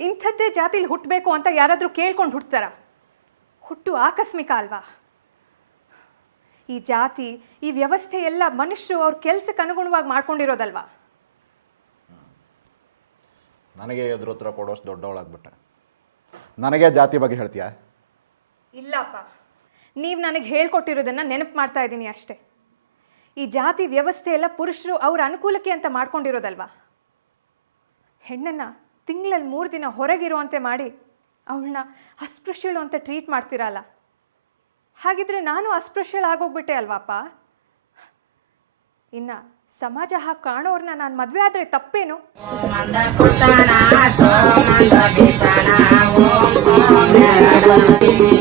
ಜಾತಿಲಿ ಹುಟ್ಟಬೇಕು ಅಂತ ಯಾರಾದರೂ ಕೇಳ್ಕೊಂಡು ಹುಟ್ಟತಾರ ಹುಟ್ಟು ಆಕಸ್ಮಿಕ ಅಲ್ವಾ? ಈ ಜಾತಿ ಈ ವ್ಯವಸ್ಥೆ ಎಲ್ಲ ಮನುಷ್ಯರು ಅವ್ರ ಕೆಲಸಕ್ಕೆ ಅನುಗುಣವಾಗಿ ಮಾಡ್ಕೊಂಡಿರೋದಲ್ವಾ? ನನಗೆ ಎದುರು ಉತ್ತರ ಕೊಡೋಷ್ಟು ದೊಡ್ಡವಳಾಗ್ಬಿಟ್ಟೆ. ನನಗೆ ಜಾತಿ ಬಗ್ಗೆ ಹೇಳ್ತೀಯಾ? ಇಲ್ಲಪ್ಪ. ನೀವು ನನಗೆ ಹೇಳ್ಕೊಟ್ಟಿರೋದನ್ನು ನೆನಪು ಮಾಡ್ತಾ ಇದ್ದೀನಿ ಅಷ್ಟೇ. ಈ ಜಾತಿ ವ್ಯವಸ್ಥೆ ಎಲ್ಲ ಪುರುಷರು ಅವ್ರ ಅನುಕೂಲಕ್ಕೆ ಅಂತ ಮಾಡ್ಕೊಂಡಿರೋದಲ್ವಾ? ಹೆಣ್ಣನ್ನು ತಿಂಗಳಲ್ಲಿ ಮೂರು ದಿನ ಹೊರಗಿರುವಂತೆ ಮಾಡಿ ಅವಳನ್ನ ಅಸ್ಪೃಶ್ಯಳು ಅಂತ ಟ್ರೀಟ್ ಮಾಡ್ತಿರಲ್ಲ. ಹಾಗಿದ್ರೆ ನಾನು ಅಸ್ಪೃಶ್ಯಳು ಆಗೋಗ್ಬಿಟ್ಟೆ ಅಲ್ವಾಪ್ಪ? ಇನ್ನು ಸಮಾಜ ಹಾಗೆ ಕಾಣೋರ್ನ ನಾನು ಮದುವೆ ಆದರೆ ತಪ್ಪೇನು? ಓಂ